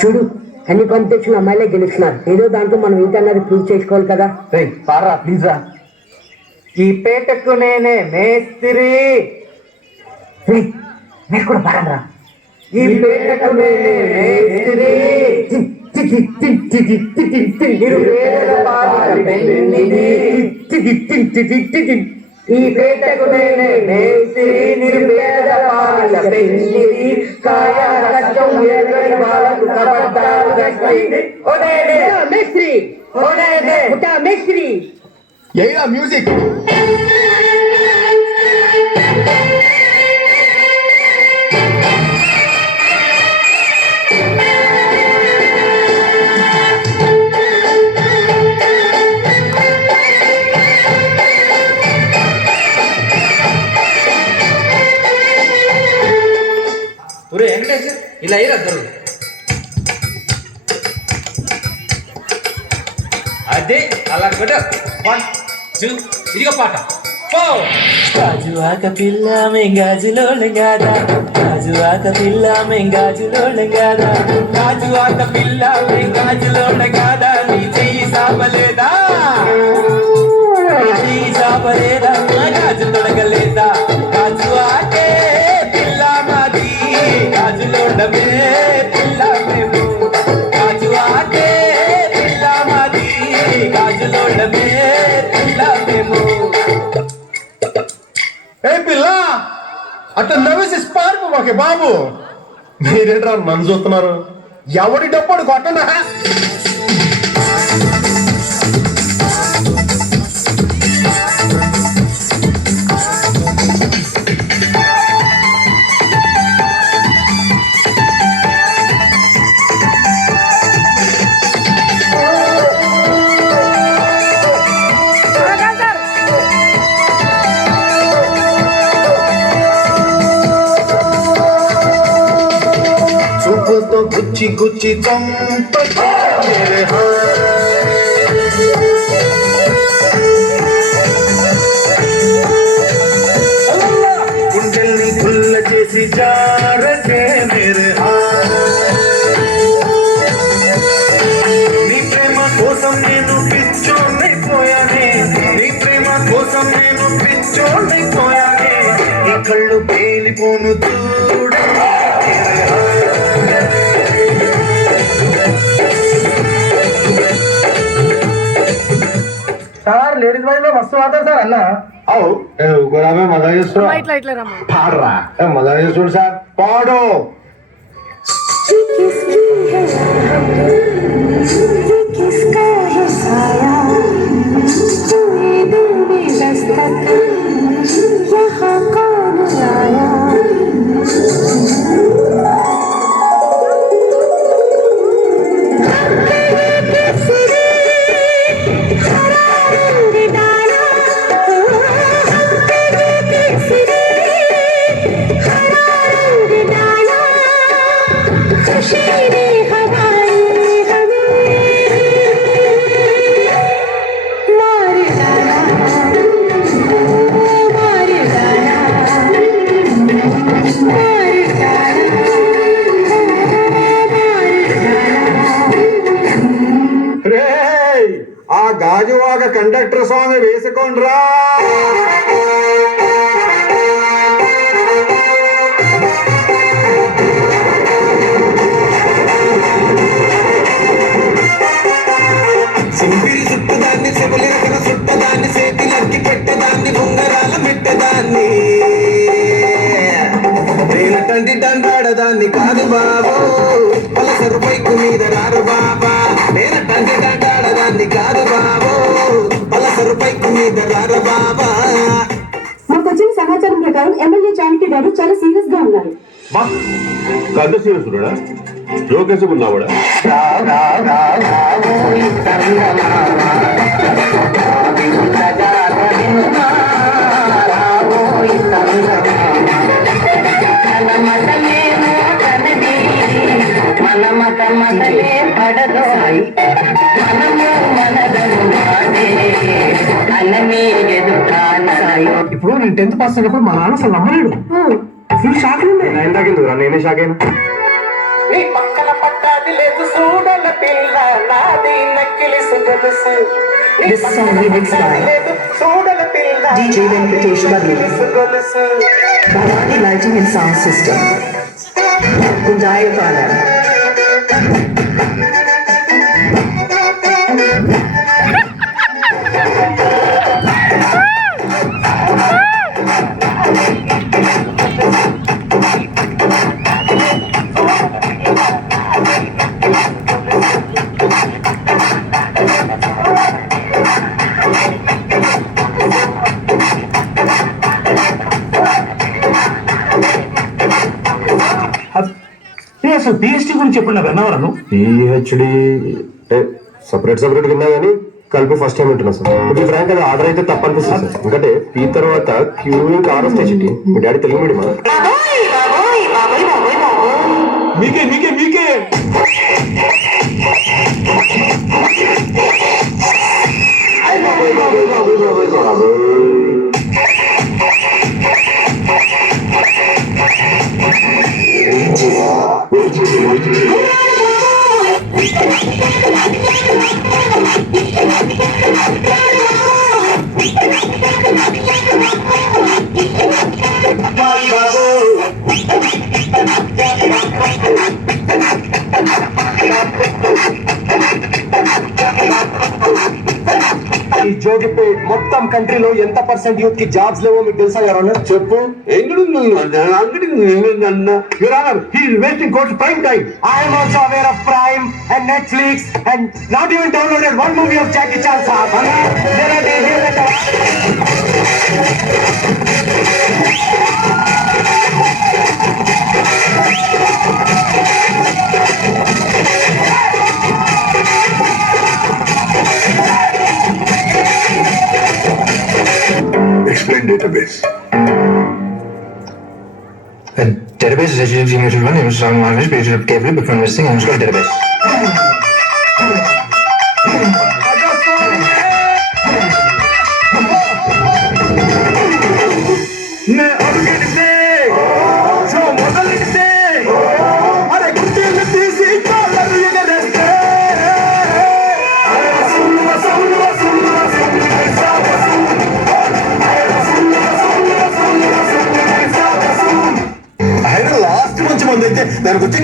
చూడు అన్ని కాంపిటీషన్ అమ్మాయిలే గెలుస్తున్నారు. ఏదో దాంట్లో మనం ఏంటన్నది ప్రూవ్ చేసుకోవాలి కదా. పారా ప్లీజ్ రా. ఈ పేటకు నేనే మేస్త్రి. మీరు కూడా పాడరా. ఈ పేటకు నేనే మేస్త్రి. నిరుపేదల పాలిట పెన్నిధి. ఈ పేటకు నేనే మేస్త్రి. నిరుపేదల పాలిట పెన్నిధి. కాయ కష్టం ఎరగని వాళ్ళకు కబడ్డారు గట్టింది. ఓనేనే మేస్త్రి. ఓనేనే మేస్త్రి. ఏరా మ్యూజిక్. ఒరే వెంకటేష్ ఇలా అయ్యారు అదే అలా కొట్ట 1 2 ఇదిగో పాట. గాజువాక పిల్ల మెంగాజులోళ్ళం కాదా, గాజువాక పిల్ల మెంగాజులోళ్ళం కాదా, గాజువాక పిల్ల మెంగాజులోళ్ళం కాదా, నీ చెయ్యి సాపలేదా, చెయ్యి సాపలేదా, గాజు తొడగలేదా, గాజువాకే పిల్ల మాది, గాజులోడమే పిల్ల మేము, గాజువాకే పిల్ల మాది, గాజులోడమే పిల్ల మేము. ఏ పిల్ల అట్లా నవ్వేసి పారిపో మాకే బాబు. మీరేంట్రా నన్ను చూస్తున్నారు? ఎవడి డప్పుడు కొట్టనా? చూపుతో గుచ్చి గుచ్చి చంపకే మేరే గుండెల్ని గుల్ల చేసి జారకే మేరే నీ ప్రేమ కోసం నేను పిచ్చోడైపోయానే, నీ ప్రేమ కోసం నేను పిచ్చోడైపోయానే, నీ కళ్ళు పేలిపోను చూడే. సార్ లేడీస్ బాయ్ లో మస్తు వాడతారు సార్ అన్న. అవు మజా చేస్తున్నా పాడరా, మజా చేస్తుడు సార్ పాడు. ఆ గాజువాక కండక్టర్ స్వామి వేసుకోండ్రా. సింపిరి చుట్టదాన్ని చెవులేకన చుట్టదాన్ని చేతిలక్కి పెట్టేదాన్ని ఉంగరాల మెట్టదాన్ని నేనటంటి దండాడదాన్ని కాదు బాబు, పలసరు బైకు మీద రారు బాబా, నేనటంటి దండాడదాన్ని కాదు బాబు, పలసరు బైకు మీద రారు బాబా. మాకు వచ్చిన సమాచారం ప్రకారం ఎమ్మెల్యే చాణిక్య గారు చాలా సీరియస్ గా ఉన్నారు. గంట సీరియస్డా జోకేసి ఉన్నావాడా? ఇప్పుడు నేను 10th పాస్ అయినప్పుడు మా నాన్న అసలు నమ్మలేడు. ఫుల్ షాక్ ఉంది. ఇందాకెందుకు నేనే షాక్ అయినా. నీ పక్కన పట్టాది లేదు This song remixed by DJ Venkatesh Barru, Bhavani Lighting and Sound System, Kundayapalam. అసలు పిహెచ్డి గురించి చెప్పండి విన్నావరా నువ్వు? పిహెచ్డి సపరేట్ విన్నా కానీ కలిపి ఫస్ట్ టైం వింటున్నా సార్. ఇప్పుడు ఫ్రాంక్ అది ఆర్డర్ అయితే తప్ప అనిపిస్తుంది సార్. ఎందుకంటే పీ తర్వాత క్యూ ఇంకా ఆరో స్టేజ్ మీ డాడీ తెలుగు మీడియం మీకే మీకే మీకే ఈ జోగిపేట్ మొత్తం కంట్రీలో ఎంత పర్సెంట్ యూత్ కి జాబ్స్ లేవో మీకు తెలుసా ఎవరన్నా? చెప్పు. Your Honor, he is wasting court's prime time. I am also aware of Prime and Netflix and not even downloaded one movie of Jackie Chan sir. Explain database. A database is a generated one used on one page carefully before investing and install database. Last మంచి మంది అయితే దానికి వచ్చి